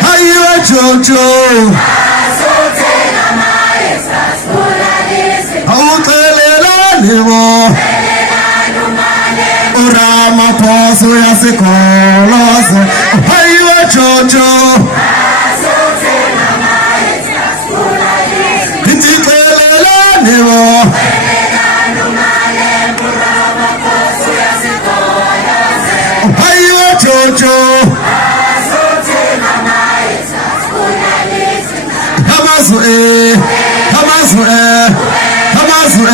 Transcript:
Hayiwe Jojo. Awuxelelani bo. Urama poso yasikoloso. Hayiwe Jojo. Ndixelelani bo. Hayiwe Jojo. Hamazu